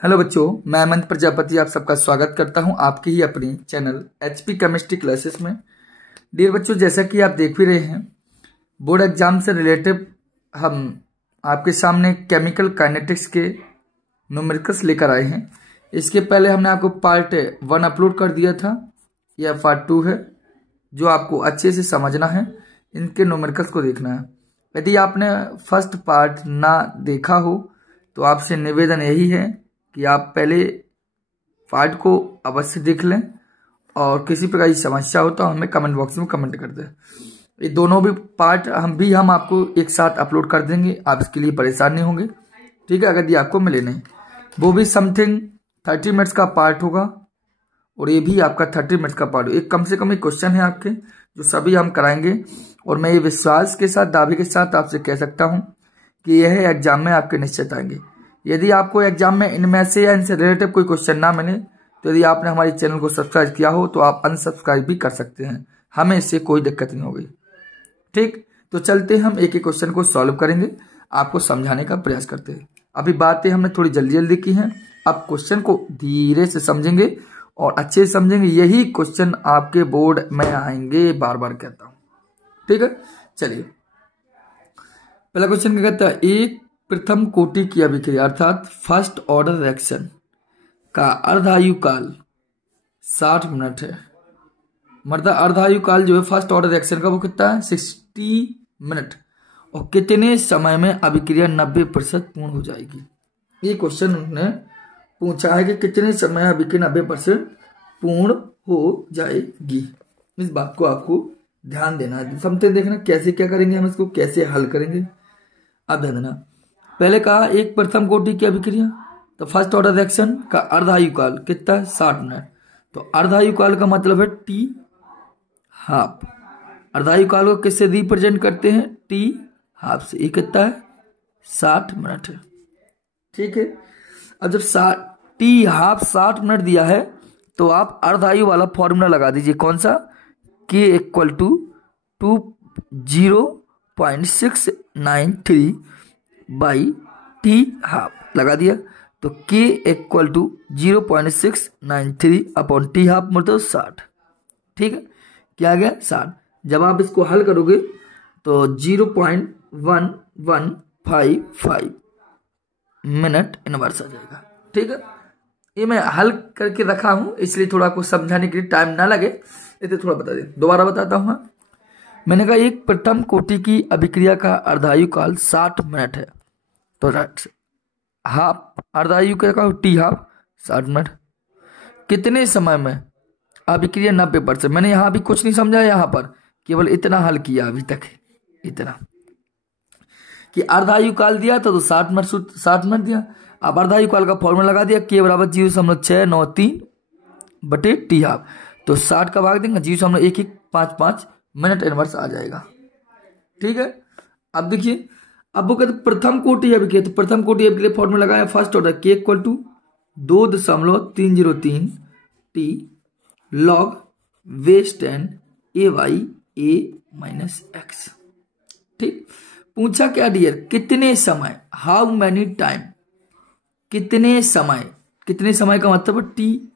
Hello बच्चों, मैं अमंत प्रजापति आप सबका स्वागत करता हूं आपके ही अपनी चैनल एचपी केमिस्ट्री क्लासेस में। डियर बच्चों, जैसा कि आप देख भी रहे हैं, बोर्ड एग्जाम से रिलेटिव हम आपके सामने केमिकल काइनेटिक्स के न्यूमेरिकल्स लेकर आए हैं। इसके पहले हमने आपको पार्ट 1 अपलोड कर दिया था, यह पार्ट 2 है जो आपको अच्छे से समझना है, इनके न्यूमेरिकल्स को देखना है। यदि आपने फर्स्ट पार्ट ना देखा हो तो आपसे निवेदन यही है कि आप पहले पार्ट को अवश्य देख लें और किसी प्रकार की समस्या हो तो हमें कमेंट बॉक्स में कमेंट कर दें। ये दोनों भी पार्ट हम आपको एक साथ अपलोड कर देंगे, आप इसके लिए परेशान नहीं होंगे, ठीक है। अगर ये आपको मिले नहीं, वो भी समथिंग 30 मिनट्स का पार्ट होगा और ये भी आपका 30 मिनट्स का पार्ट। एक कम से कम एक क्वेश्चन है आपके जो सभी हम कराएंगे और मैं ये विश्वास के साथ, दावे के साथ आपसे कह सकता हूँ कि यह एग्जाम में आपके निश्चित आएंगे। यदि आपको एग्जाम में इनमें से या इनसे रिलेटिव कोई क्वेश्चन ना मिले तो यदि आपने हमारे चैनल को सब्सक्राइब किया हो तो आप अनसब्सक्राइब भी कर सकते हैं, हमें इससे कोई दिक्कत नहीं होगी, ठीक। तो चलते हम एक एक क्वेश्चन को सॉल्व करेंगे, आपको समझाने का प्रयास करते हैं। अभी बातें हमने थोड़ी जल्दी जल्दी की हैं, अब क्वेश्चन को धीरे से समझेंगे और अच्छे से समझेंगे, यही क्वेश्चन आपके बोर्ड में आएंगे, बार बार कहता हूं, ठीक है। चलिए, पहला क्वेश्चन क्या कहता है, एक प्रथम कोटि की अभिक्रिया अर्थात फर्स्ट ऑर्डर रिएक्शन का अर्धायु काल 60 मिनट है। मतलब अर्धायु काल जो है फर्स्ट ऑर्डर रिएक्शन का वो कितना है, 60 मिनट। और कितने समय में अभिक्रिया 90% पूर्ण हो जाएगी। ये क्वेश्चन उन्होंने पूछा है कि कितने समय में अभिक्रिया 90% पूर्ण हो जाएगी। इस बात को आपको ध्यान देना है, समझते देखना कैसे क्या करेंगे, हम इसको कैसे हल करेंगे। अब ध्यान देना, पहले कहा एक प्रथम कोटि की अभिक्रिया, तो फर्स्ट ऑर्डर रिएक्शन का अर्धायु काल कितना है, 60 मिनट। तो अर्धायु काल का मतलब है टी हाफ। अर्धायु काल को किससे रिप्रेजेंट करते हैं, टी हाफ से। ये कितना है, 60 मिनट है, ठीक है। अब जब टी हाफ 60 मिनट दिया है तो आप अर्धायु वाला फॉर्मूला लगा दीजिए, कौन सा, k equal to 0.693 by t half लगा दिया। तो k equal to 0.693 upon t half मतलब 60, ठीक है। क्या आ गया, 60। जब आप इसको हल करोगे तो 0.1155 मिनट इनवर्स आ जाएगा, ठीक है। ये मैं हल करके रखा हूं इसलिए थोड़ा आपको समझाने के लिए टाइम ना लगे, इसलिए थोड़ा बता दें, दोबारा बताता हूं। मैंने कहा एक प्रथम कोटि की अभिक्रिया का अर्धायु काल 60 मिनट है, तो हाफ अर्धायु का टी हाफ 60 मिनट। कितने समय में अभिक्रिया 90%। मैंने यहां भी कुछ नहीं समझा, यहां पर केवल इतना हल किया अभी तक, इतना कि अर्धायु काल दिया था तो 60 मिनट दिया। अब अर्धायु काल का फॉर्मूला लगा दिया, के बराबर 0.693 बटे टी हाफ। तो 60 का भाग देंगे 0.1155 मिनट इनवर्स आ जाएगा, ठीक है। अब देखिए, अब वो कहते प्रथम कोटि अभिक्रिया, तो प्रथम कोटि अभिक्रिया फॉर्मूला लगाया first order, k equal to 2.303 t log west and a y a minus x, ठीक। पूछा क्या डियर, कितने समय, हाउ मैनी टाइम, कितने समय का मतलब टी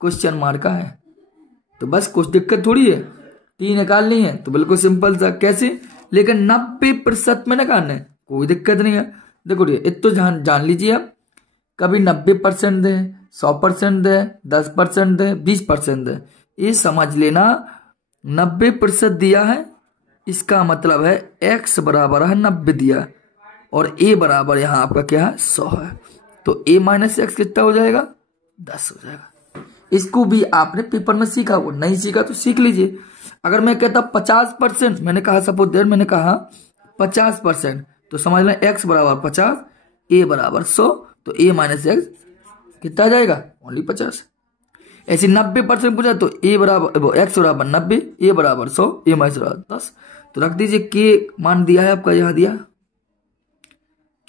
क्वेश्चन मार्क का है, तो बस कुछ दिक्कत थोड़ी है, टी निकालनी है तो बिल्कुल सिंपल सा, कैसे, लेकिन 90% में निकालना है, कोई दिक्कत नहीं है। देखो ये तो जान लीजिए आप, कभी 90% दे, 100% दे, 10% दे, 20% दे, ये समझ लेना 90% दिया है, इसका मतलब है x बराबर है 90 दिया और a बराबर यहाँ आपका क्या है, 100 है। तो a माइनस एक्स कितना हो जाएगा, 10 हो जाएगा। इसको भी आपने पेपर में सीखा, वो नहीं सीखा तो सीख लीजिए। अगर मैं कहता 50%, मैंने कहा सपोज देर मैंने कहा 50%, तो समझ लें x बराबर 50, a बराबर 100, तो a माइनस एक्स कितना आ जाएगा, ओनली 50। ऐसे 90% पूछा तो a बराबर x बराबर 90, a बराबर 100, a माइनस बराबर 10। तो रख दीजिए, के मान दिया है आपका, यहाँ दिया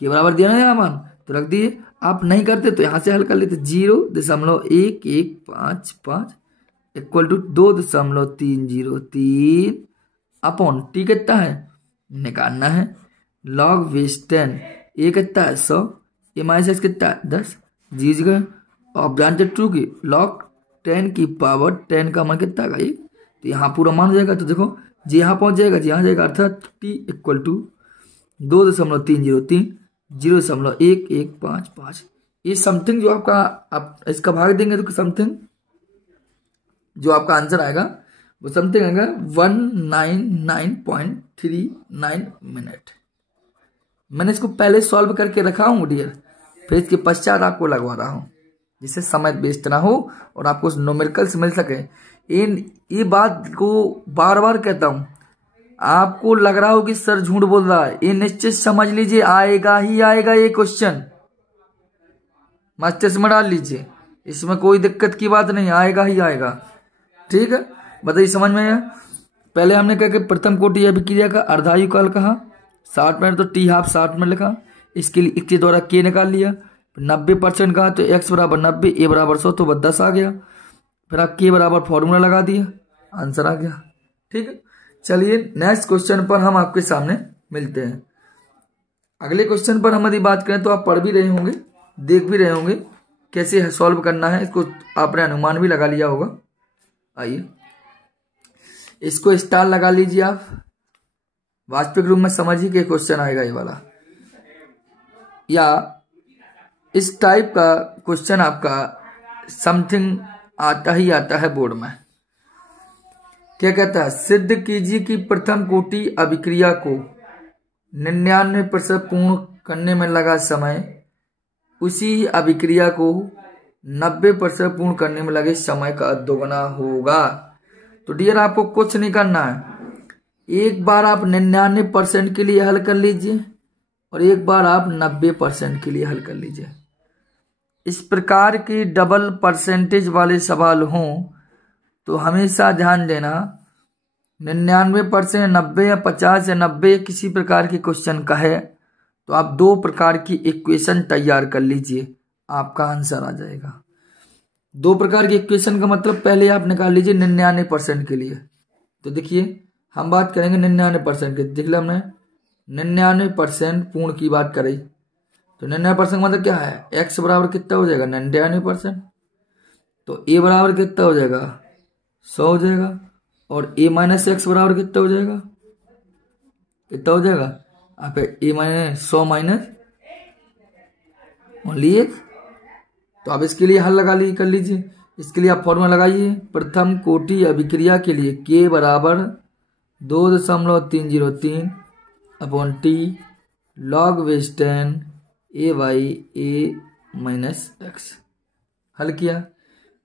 के बराबर दिया ना यहाँ मान, तो रख दिए। आप नहीं करते तो यहां से हल कर लेते, 0.1155 इक्वल टू 2.303 अपॉन टी कितना है, निकालना है, लॉग वेस्ट 10, ए कितना है 100, ए माइनस एक्स कितना है 10, जीत गए। आप जानते ट्रू की log 10 की पावर 10 का मान कितना का ये, तो यहाँ पूरा मान हो जाएगा। तो देखो जी यहाँ पहुंच जाएगा, जी यहाँ जाएगा, अर्थात टी इक्वल टू 2.303 0.1155। ये समथिंग जो आपका आप इसका भाग देंगे तो समथिंग जो आपका आंसर आएगा वो समथिंग आएगा 199.39 मिनट। मैंने इसको पहले सॉल्व करके रखा हूँ डियर, फिर इसके पश्चात आपको लगवा रहा हूँ जिससे समय वेस्ट ना हो और आपको न्यूमेरिकल्स मिल सके। ये बात को बार बार कहता हूँ, आपको लग रहा हो कि सर झूठ बोल रहा है, ये निश्चित समझ लीजिए आएगा ही आएगा ये क्वेश्चन, मस्तिष्क में डाल लीजिए, इसमें कोई दिक्कत की बात नहीं, आएगा ही आएगा। ठीक है, बताइए समझ में आया। पहले हमने कहा कि प्रथम कोटि अभिक्रिया का अर्धायु काल कहा 60 मिनट, तो टी हाफ 60 मिनट लिखा, इसके लिए इसके द्वारा के निकाल लिया। 90% कहा तो x बराबर 90, ए बराबर 100, तो 10 आ गया। फिर आप के बराबर फॉर्मूला लगा दिया, आंसर आ गया। ठीक है, चलिए नेक्स्ट क्वेश्चन पर हम आपके सामने मिलते हैं। अगले क्वेश्चन पर हम यदि बात करें तो आप पढ़ भी रहे होंगे, देख भी रहे होंगे कैसे सॉल्व करना है, इसको आपने अनुमान भी लगा लिया होगा। आइए इसको स्टार लगा लीजिए आप, वास्तविक रूप में समझिए कि क्वेश्चन आएगा ये वाला, या इस टाइप का क्वेश्चन आपका समथिंग आता ही आता है बोर्ड में। क्या कहता है, सिद्ध कीजिए कि प्रथम कोटि अभिक्रिया को 99% पूर्ण करने में लगा समय उसी अभिक्रिया को 90% पूर्ण करने में लगे समय का दोगुना होगा। तो डियर आपको कुछ नहीं करना है, एक बार आप 99% के लिए हल कर लीजिए और एक बार आप 90% के लिए हल कर लीजिए। इस प्रकार की डबल परसेंटेज वाले सवाल हों तो हमेशा ध्यान देना 99%, 90 या 50 या 90 किसी प्रकार के क्वेश्चन का है तो आप 2 प्रकार की इक्वेशन तैयार कर लीजिए, आपका आंसर आ जाएगा। 2 प्रकार की इक्वेशन का मतलब पहले आप निकाल लीजिए 99% के लिए। तो देखिए हम बात करेंगे 99% की, देख लिया हमने 99% पूर्ण की बात करी, तो 99% मतलब क्या है, x बराबर कितना हो जाएगा 99%, तो a बराबर कितना हो जाएगा 100 हो जाएगा, और a माइनस एक्स बराबर कितना हो जाएगा, कितना हो जाएगा आप a minus 100 minus only x। तो आप इसके लिए हल लगा कर लीजिए, इसके लिए आप फॉर्मूला लगाइए। प्रथम कोटि अभिक्रिया के लिए k बराबर 2.303 upon t log base 10 a by a minus x. हल किया,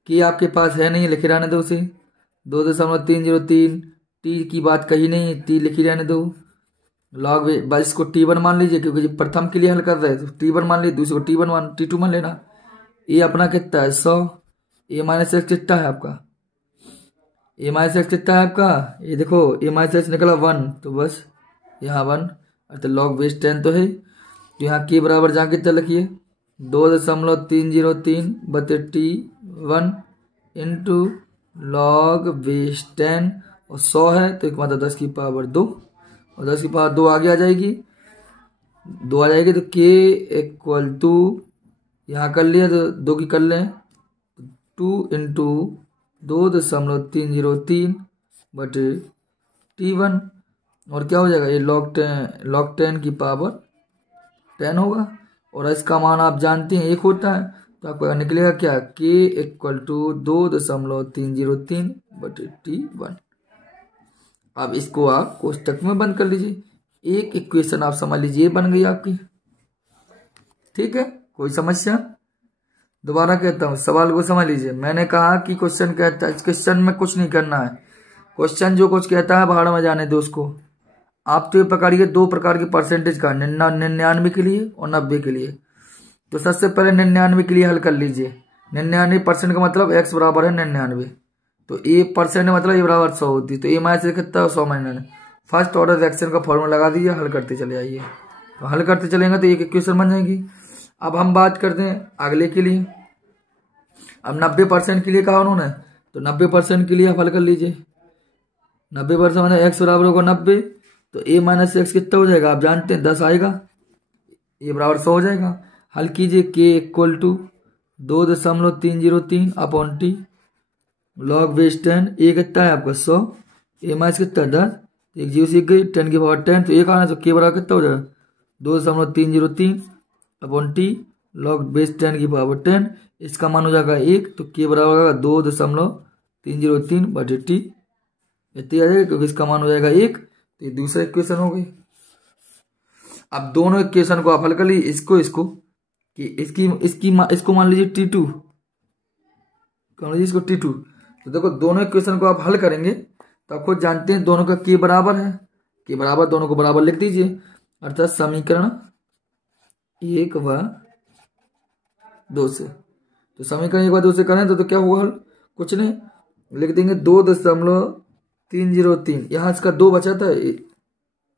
कि आपके पास है नहीं, लिखे रहने दो उसे, 2.303 टी की बात कही नहीं, टी लिखी रहने दो, लॉग बस इसको t1 मान लीजिए क्योंकि प्रथम के लिए हल कर रहे हैं, तो t1 मान लीजिए, दूसरे को t2 मान लेना। ये अपना कितना है 100, a माइनस एक्स कितना है आपका, a माइनस एक्स कितना है आपका, ये देखो a माइनस एक्स निकला 1, तो बस यहाँ 1, तो लॉग बेस 10 तो है, तो यहाँ के बराबर जहाँ कितना लिखिए 2.303 बटे t1 इंटू लॉग बेस 10, और 100 है तो एक मतलब 10 की पावर 2, और 10 की पावर 2 आगे आ जाएगी, 2 आ जाएगी, तो के इक्वल टू यहाँ कर लिया तो 2 की कर लें 2 इंटू 2.303 बटे t1, और क्या हो जाएगा ये लॉग 10 की पावर 10 होगा, और इसका मान आप जानते हैं 1 होता है, तो आपका निकलेगा क्या k इक्वल टू 2.303 बटे t1। अब इसको आप कोष्टक में बंद कर लीजिए, एक इक्वेशन आप समझ लीजिए बन गई आपकी। ठीक है, कोई समस्या? दोबारा कहता हूं, सवाल को समझ लीजिए। मैंने कहा कि क्वेश्चन कहता है, इस क्वेश्चन में कुछ नहीं करना है, क्वेश्चन जो कुछ कहता है भाड़ में जाने दो उसको। आप तो ये पकड़िए 2 प्रकार की परसेंटेज का, 99 के लिए और 90 के लिए। तो सबसे पहले 99 के लिए हल कर लीजिए। 99% का मतलब x बराबर है 99, तो a परसेंट मतलब a बराबर 100 होती है, तो a माइनस कितना 100 माइनस। फर्स्ट ऑर्डर रिएक्शन का फॉर्मूला लगा दीजिए, हल करते चले आइए। तो हल करते चलेंगे तो एक इक्वेशन बन जाएगी। अब हम बात करते हैं अगले के लिए। अब 90% के लिए कहा उन्होंने, तो 90% के लिए आप हल कर लीजिए। 90% मतलब एक्स बराबर होगा 90, तो a माइनस एक्स कितना हो जाएगा आप जानते हैं 10 आएगा, a बराबर 100 हो जाएगा। हल कीजिए k equal to 2.303 upon t log base 10। A कितना है आपका 100, ए माइनस कितना 10, एक जीरो सीख गई 10 की पावर 10, तो एक आना तो के बराबर कितना हो जाएगा 2.303 अपॉन टी लॉग बेस 10 की पावर 10। इसका मान हो जाएगा 1, तो के बराबर होगा 2.303 बटे टी, इतनी आ जाएगी क्योंकि इसका मान हो जाएगा 1। तो ये दूसरा इक्वेशन हो गई। अब दोनों इक्वेशन को आप हल कर लीजिए, इसको कि इसको मान लीजिए T2, मान लीजिए इसको T2। तो देखो दोनों इक्वेशन को आप हल करेंगे तो आप खुद जानते हैं दोनों का के बराबर है, के बराबर दोनों को बराबर लिख दीजिए, अर्थात समीकरण 1 व 2 से। तो समीकरण 1 व 2 से करें तो क्या होगा हल, कुछ नहीं, लिख देंगे 2.303। यहाँ इसका 2 बचा था,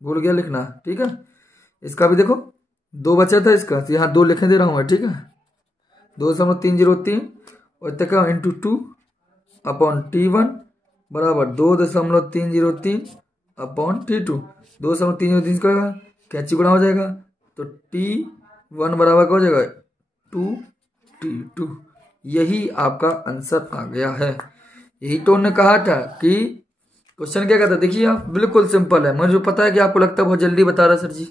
भूल गया लिखना, ठीक है। इसका भी देखो 2 बचा था इसका, तो यहाँ 2 लिखे दे रहा हूँ मैं, ठीक है। 2.303 और तक इंटू 2 अपॉन T1 बराबर 2.303 अपॉन T2। 2.303 करेगा कैची गुणा हो जाएगा, तो T1 बराबर क्या हो जाएगा 2T2। यही आपका आंसर आ गया है। यही तो उन्होंने कहा था कि क्वेश्चन क्या कहता है, देखिए आप बिल्कुल सिंपल है, मुझे पता है कि आपको लगता है बहुत जल्दी बता रहा सर जी।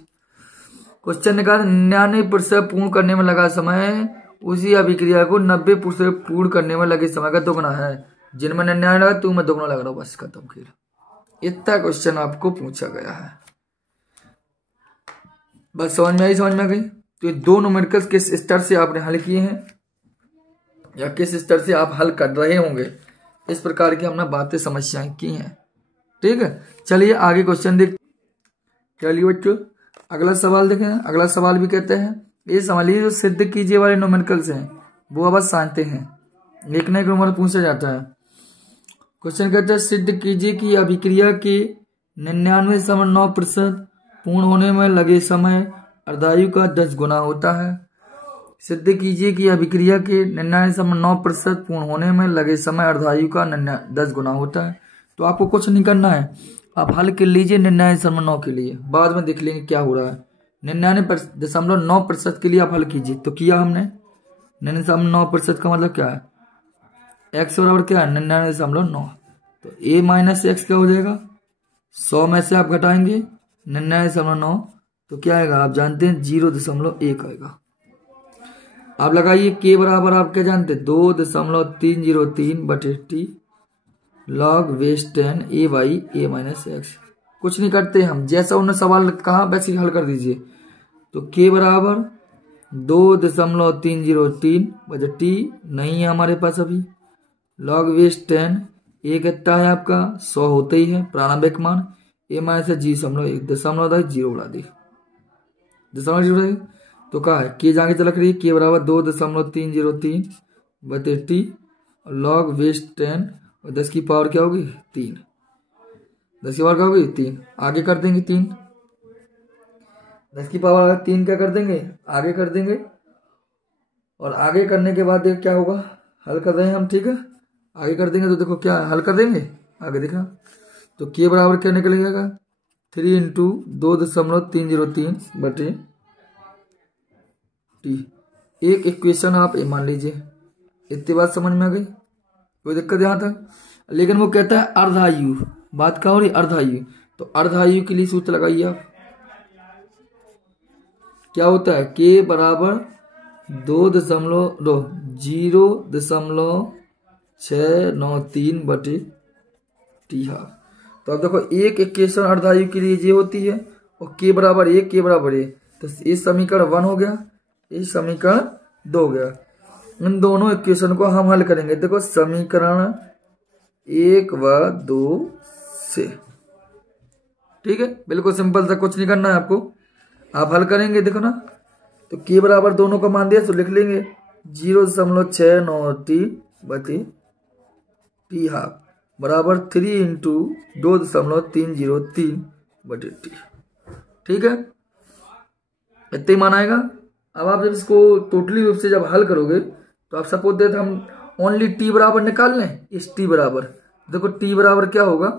क्वेश्चन ने कहा 99% पूर्ण करने में लगा समय उसी अभिक्रिया को 90% पूर्ण करने में लगे समय का दुगना है। जिनमें 99 लगा तो मैं दुगना लग रहा हूँ, बस खत्म खेल। इतना क्वेश्चन आपको पूछा गया है, बस समझ में गई। तो ये दो न्यूमेरिकल्स किस स्तर से आपने हल किए हैं या किस स्तर से आप हल कर रहे होंगे, इस प्रकार की हमने बातें समस्याएं की हैं, ठीक है। चलिए आगे क्वेश्चन देख। चलिए बच्चों अगला सवाल देखें। अगला सवाल भी कहते हैं ये समझिए जो सिद्ध कीजिए वाले न्यूमेरिकल्स हैं वो अब जानते हैं, एक न एक नंबर पूछा जाता है। क्वेश्चन कहता है सिद्ध कीजिए कि अभिक्रिया के 99.9% पूर्ण होने में लगे समय अर्धायु का 10 गुना होता है। सिद्ध कीजिए कि अभिक्रिया के 99.9% पूर्ण होने में लगे समय अर्धायु का 10 गुना होता है। तो आपको कुछ नहीं करना है, आप हल कर लीजिए 99.9 के लिए, बाद में देख लेंगे क्या हो रहा है। 99.9% के लिए आप हल कीजिए। तो किया हमने 99.9% का मतलब क्या है, x बराबर क्या है 99.9, तो a माइनस एक्स क्या हो जाएगा 100 में से आप घटाएंगे 99.9, तो क्या आएगा आप जानते हैं 0.1 आएगा। आप लगाइए k बराबर आप क्या जानते हैं 2.303 बटे T log base 10 a by a minus x. कुछ नहीं करते हम, जैसा उन्होंने सवाल कहा वैसे हल कर दीजिए। तो k बराबर 2.303 बटे टी नहीं है हमारे पास अभी, लॉग बेस 10 a कितना है आपका 100 होते ही है प्रारंभिक मान, a माइनस 0.1 बढ़ा दी 0.0, तो क्या है के जाके चलक रही है k बराबर 2.303 बटे टी लॉग बेस 10 और 10 की पावर क्या होगी 3, 10 की पावर क्या होगी 3, आगे कर देंगे 3, 10 की पावर 3 क्या कर देंगे आगे कर देंगे, और आगे करने के बाद क्या होगा हल कर रहे हैं हम, ठीक है। आगे कर देंगे तो देखो क्या हल कर देंगे आगे देखा, तो के बराबर क्या निकलेगा 3 इंटू 2.303 बटे टी। एक इक्वेशन आप मान लीजिए, इतनी बात समझ में आ गई, कोई दिक्कत यहाँ तक। लेकिन वो कहता है अर्धायु, बात क्या हो रही अर्धायु, तो अर्धायु के लिए सूत्र लगाइए आप, क्या होता है के बराबर 0.693 बटे टी हाफ। तो अब देखो एक इक्वेशन अर्धायु के लिए ये होती है और के बराबर 1 के बराबर 1, तो इस समीकरण 1 हो गया, इस समीकरण 2 हो गया। इन दोनों इक्वेशन को हम हल करेंगे, देखो समीकरण 1 व 2 से, ठीक है। बिल्कुल सिंपल था, कुछ नहीं करना है आपको, आप हल करेंगे देखो ना। तो के बराबर दोनों का मान दिया तो लिख लेंगे 0.693 बटे टी हाफ बराबर 3 इंटू 2.303 बटे टी, ठीक है। इतना ही मान आएगा। अब आप जब इसको टोटली रूप से जब हल करोगे तो आप सपोज देते हम ओनली टी बराबर निकाल लें, इस टी बराबर देखो टी बराबर क्या होगा,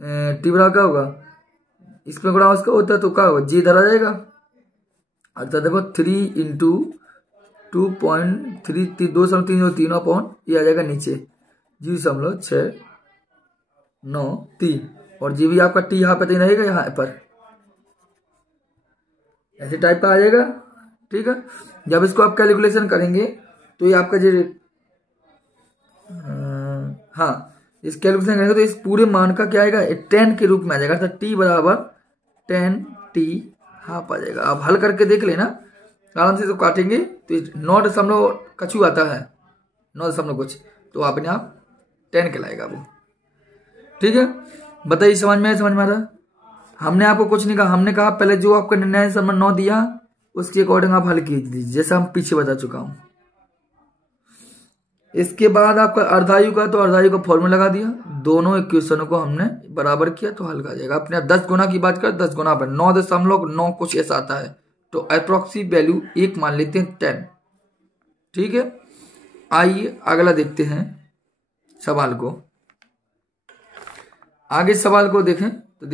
टी बराबर क्या होगा इसमें गुणा उसका होता है तो क्या होगा जी धरा जाएगा, अर्थात देखो 3 इंटू 2.3 अपॉन ये आ जाएगा नीचे 0.693 और जी भी आपका टी यहाँ पे रहेगा यहाँ पर ऐसे टाइप का आ जाएगा। ठीक है, जब इसको आप कैलकुलेशन करेंगे तो ये आपका जो हाँ इस कैलकुलेशन करेंगे तो इस पूरे मान का क्या आएगा 10 के रूप में आ जाएगा। तो टी बराबर 10t हाफ आ जाएगा। आप हल करके देख लेना आराम से। तो काटेंगे तो 9 कछु आता है 9 कुछ, तो अपने आप 10 कहलाएगा वो। ठीक है, बताइए समझ में आ रहा? हमने आपको कुछ नहीं कहा, हमने कहा पहले जो आपका निर्णय नंबर 9 दिया उसके अकॉर्डिंग आप हल कीजिए जैसा हम पीछे बता चुका हूं। इसके बाद आपका अर्धायु का, तो अर्धायु का फॉर्मूला लगा दिया, दोनों इक्वेशनों को हमने बराबर किया तो हल कर जाएगा। अपने आप 10 गुना की बात कर 10 गुना पर 9.9 कुछ ऐसा आता है, तो अप्रोक्सी वैल्यू 1 मान लेते हैं 10। ठीक है, आइए अगला देखते हैं सवाल को। आगे सवाल को देखें तो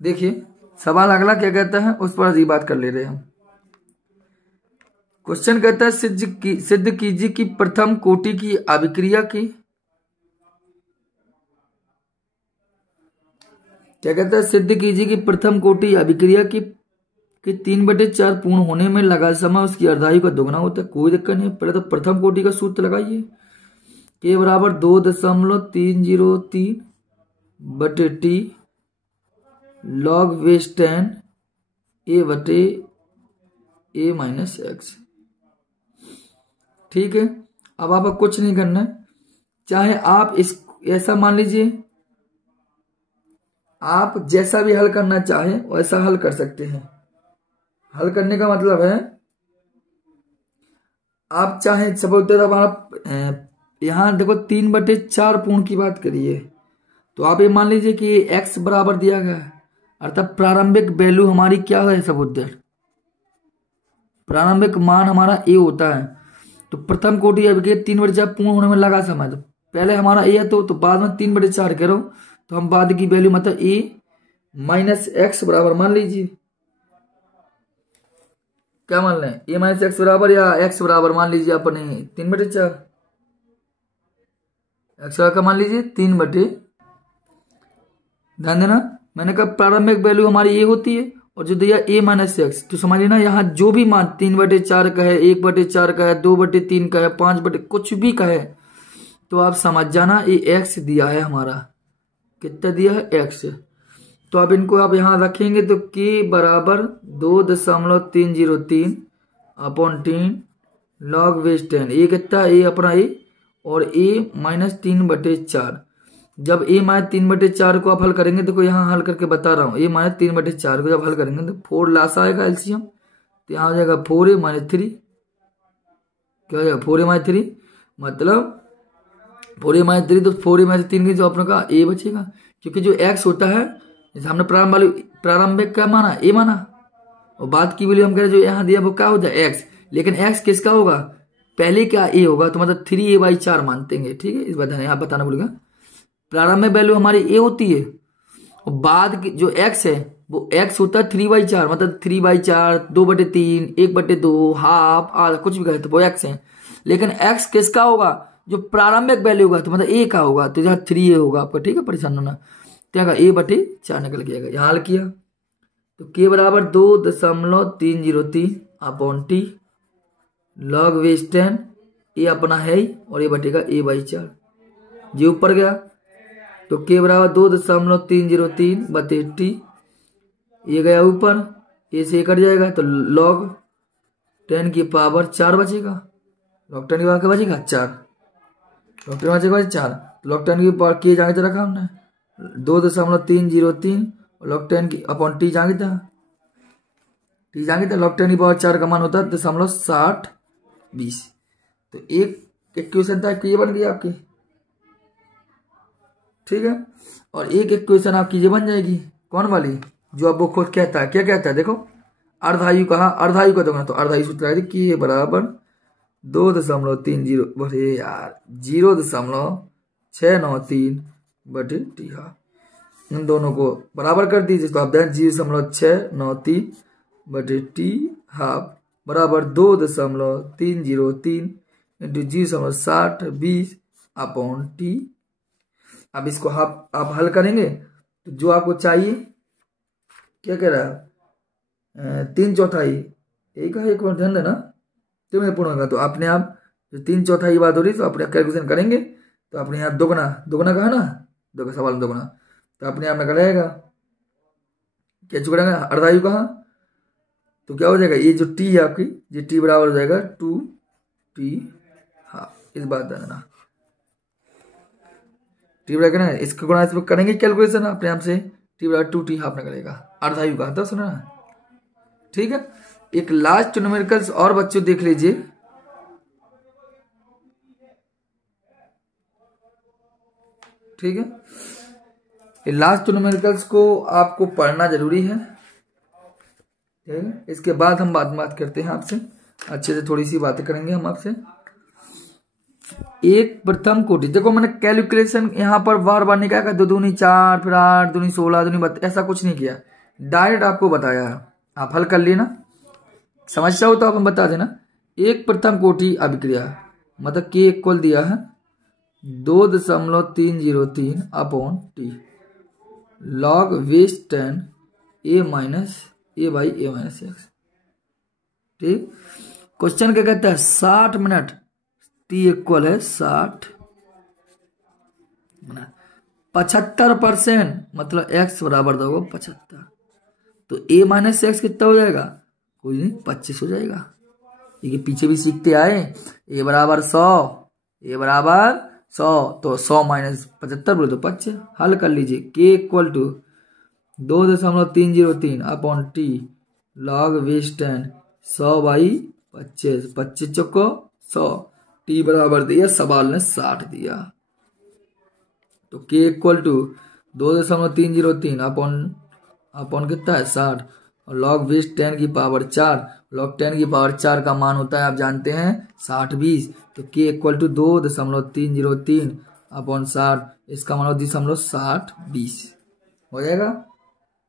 देखिए सवाल अगला क्या कहता है उस पर अभी बात कर ले रहे हैं हम। क्वेश्चन कहता है सिद्ध कीजिए कि प्रथम कोटि की अभिक्रिया की क्या कहता है, सिद्ध कीजिए कि प्रथम कोटि अभिक्रिया की 3/4 पूर्ण होने में लगा समय उसकी अर्धायु का दोगुना होता है। कोई दिक्कत नहीं, पहले तो प्रथम कोटि का सूत्र लगाइए। के बराबर 2.303 बटे टी लॉग बेस 10 ए बटे ए माइनस एक्स। ठीक है, अब आपको कुछ नहीं करना है, चाहे आप इस ऐसा मान लीजिए, आप जैसा भी हल करना चाहे वैसा हल कर सकते हैं। हल करने का मतलब है आप चाहे सपोज आप यहां देखो 3/4 पूर्ण की बात करिए, तो आप ये मान लीजिए कि x बराबर दिया गया है, अर्थात प्रारंभिक वैल्यू हमारी क्या है सपोज प्रारंभिक मान हमारा a होता है। तो प्रथम कोटि अभिक्रिया 3/4 पूर्ण होने में लगा समय, तो पहले हमारा a है तो बाद में 3/4 करो तो हम बाद की वैल्यू मतलब a माइनस एक्स बराबर मान लीजिए, क्या मान लें a माइनस एक्स बराबर या x बराबर मान लीजिए अपने 3/4 एक्स का मान लीजिए 3/, ध्यान देना मैंने कहा प्रारंभिक वैल्यू हमारी ये होती है और जो दिया a माइनस एक्स, तो समझ लेना यहाँ जो भी मान 3/4 का है 1/4 का है 2/3 का है 5 कुछ भी का है, तो आप समझ जाना ये x दिया है हमारा, कितना दिया है x। तो अब इनको आप यहाँ रखेंगे तो k बराबर 2.303 अपॉन 3 लॉग बेस 10 ये कितना a अपना a और a माइनस 3/4। जब a माइनस 3/4 को आप हल करेंगे, देखो यहाँ हल करके बता रहा हूँ, a माइनस 3/4 को जब हल करेंगे तो 4 लास आएगा एलसीएम, तो यहाँ हो जाएगा 4a माइनस 3, क्या हो जाएगा 4a माइनस 3 मतलब 4a माइनस 3, तो 4a माइनस 3 की जो अपने का a बचेगा, क्योंकि जो x होता है जैसे हमने प्रारंभिक क्या माना a माना, और बाद की वैल्यू हम कह रहे जो यहाँ दिया वो क्या हो जाए x, लेकिन x किसका होगा पहले क्या a होगा, तो मतलब 3a/4 मानते हैं। ठीक है, इस बात यहाँ बताना भूल गया, प्रारंभिक वैल्यू हमारी a होती है और बाद की जो x है वो x होता है 3/4, मतलब 3/4 2/3 1/2 हाफ आधा कुछ भी कहे तो वो x है, लेकिन x किसका होगा जो प्रारंभिक वैल्यू होगा, तो मतलब a का होगा, तो यहाँ 3a होगा आपका। ठीक है, परेशान होना, क्या a/4 निकल गया। यहाँ हल किया तो k बराबर 2.303 अपॉन टी लॉग बेस 10 ये अपना है ही और ये बटेगा a/4, ये ऊपर गया तो k बराबर 2.303 बटे टी, ये गया ऊपर, ए से कट जाएगा तो लॉग 10 की पावर 4 बचेगा, लॉग 10 की पावर क्या बचेगा 4, लॉग 10 बचेगा 4, लॉग 10 की पावर के जाके तो रखा हमने 2.303 और लॉग 10 की अपॉन टी जाके था, टी जाके था लॉग 10 की पावर 4 का मान होता है 0.6020। तो एक इक्वेशन था ये बन गई आपकी। ठीक है, और एक इक्वेशन आपकी ये बन जाएगी कौन वाली जो अब वो खुद कहता है, क्या कहता है देखो अर्धायु कहा, अर्धायु का दोगुना, तो अर्धायु सूत्र लगा कि ये बराबर 2.30 बटे यार 0.693 बटे टी। इन दोनों को बराबर कर दीजिए तो आप दें 0.693 बटे टी हाफ बराबर 2.303 इंटू 0.6020 अपॉन टी। अब इसको आप हल करेंगे तो जो आपको चाहिए क्या कह रहा है 3/4 एक बार ध्यान देना तो मैं पूर्ण होगा तो अपने आप जो 3/4 बात हो रही तो अपने कैलकुलेशन करेंगे तो अपने यहाँ दोगुना कहा ना दो सवाल में दोगुना तो अपने आप निकल आएगा क्या चुकड़ेगा अर्धायु कहा तो क्या हो जाएगा ये जो टी है आपकी ये टी बराबर हो जाएगा 2t हाफ। इस बात देना टी बराबर ना इसका गुणा इस पर करेंगे कैलकुलेशन अपने आप से टी बराबर 2t हाफ निकलेगा अर्धायु कहा था सुना ठीक है। एक लास्ट न्यूमेरिकल्स और बच्चों देख लीजिए ठीक है। ये लास्ट न्यूमेरिकल्स को आपको पढ़ना जरूरी है ठीक है। इसके बाद हम बात करते हैं आपसे अच्छे से थोड़ी सी बातें करेंगे हम आपसे। एक प्रथम कोटि देखो मैंने कैलकुलेशन यहाँ पर बार बार नहीं कहा 2 दूनी 4 फिर 8 दूनी 16 दूनी 32 ऐसा कुछ नहीं किया डायरेक्ट आपको बताया है आप हल कर लेना समस्या हो तो आप हम बता देना। एक प्रथम कोटि अभिक्रिया मतलब के इक्वल दिया है 2.303 upon t log base 10 a minus a by a minus x ठीक। क्वेश्चन क्या कहता है 60 मिनट t इक्वल है 60 75% मतलब x बराबर दोगे 75 तो a माइनस एक्स कितना हो जाएगा कोई नहीं 25 हो जाएगा क्योंकि पीछे भी सीखते आए a बराबर 100 a बराबर 100 तो 100 माइनस 75 बोले तो 25 हल कर लीजिए k equal to 2.303 upon t log base 10 100 by 25 choco 100 T बराबर दिया सवाल ने 60 दिया तो k इक्वल टू 2.303 अपॉन कितना है 60 और लॉग वेस 10 की पावर 4 लॉग 10 की पावर 4 का मान होता है आप जानते हैं 60-20 तो k इक्वल टू 2.303 अपॉन 60 इसका मान हो 60-20 हो जाएगा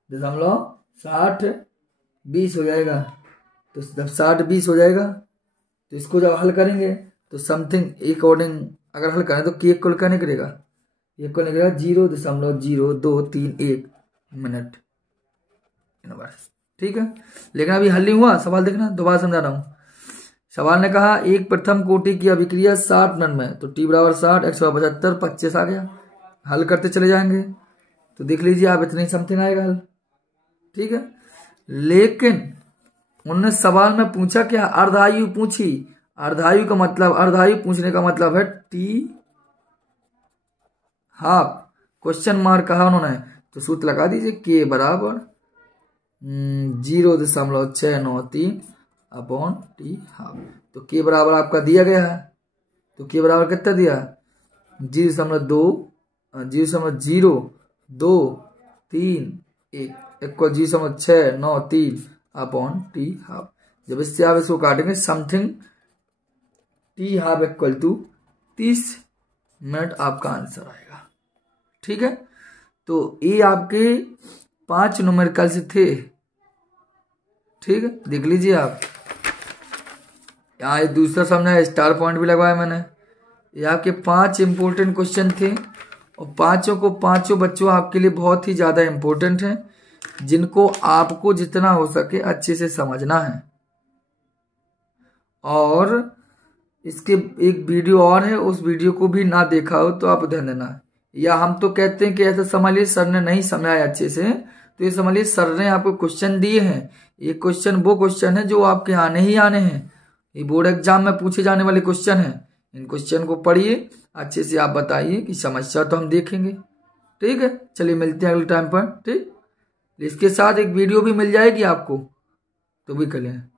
60-20 हो जाएगा तो जब 60-20 हो जाएगा तो इसको जब हल करेंगे तो समथिंग अकॉर्डिंग अगर हल करें तो k इक्वल क्या निकलेगा इक्वल निकलेगा 0.0231 मिनट ठीक है। लेकिन अभी हल नहीं हुआ सवाल देखना दोबारा समझा रहा हूं। सवाल ने कहा एक प्रथम कोटि की अभिक्रिया 60 मिनट में तो टी बराबर 60 x 75 25 आ गया हल करते चले जाएंगे तो देख लीजिए आप इतनी समथिंग आएगा हल ठीक है। लेकिन उन्होंने सवाल में पूछा क्या अर्धायु पूछी अर्धायु पूछने का मतलब है टी हाफ क्वेश्चन मार्क कहा उन्होंने तो सूत्र लगा दीजिए के बराबर 0.693 अपॉन टी हाफ तो के बराबर आपका दिया गया है तो के बराबर कितना दिया 0.0231 इक्वल 0.693 अपॉन टी हाफ। जब इससे आप इसको काटेंगे something t half equal to 30 minute आपका आंसर आएगा ठीक है। तो ये आपके 5 न्यूमेरिकल्स थे ठीक है। देख लीजिए आप यहाँ एक दूसरा समझा स्टार पॉइंट भी लगवाया मैंने ये आपके 5 इंपोर्टेंट क्वेश्चन थे और पांचों बच्चों आपके लिए बहुत ही ज्यादा इंपॉर्टेंट हैं जिनको आपको जितना हो सके अच्छे से समझना है। और इसके एक वीडियो और है उस वीडियो को भी ना देखा हो तो आप ध्यान देना या हम तो कहते हैं कि ऐसा समझिए सर ने नहीं समझाया अच्छे से तो ये समझिए सर ने आपको क्वेश्चन दिए हैं ये क्वेश्चन वो क्वेश्चन है जो आपके आने ही आने हैं ये बोर्ड एग्जाम में पूछे जाने वाले क्वेश्चन हैं इन क्वेश्चन को पढ़िए अच्छे से आप बताइए कि समस्या तो हम देखेंगे ठीक है। चलिए मिलते हैं अगले टाइम पर ठीक। इसके साथ एक वीडियो भी मिल जाएगी आपको तो भी कर लें।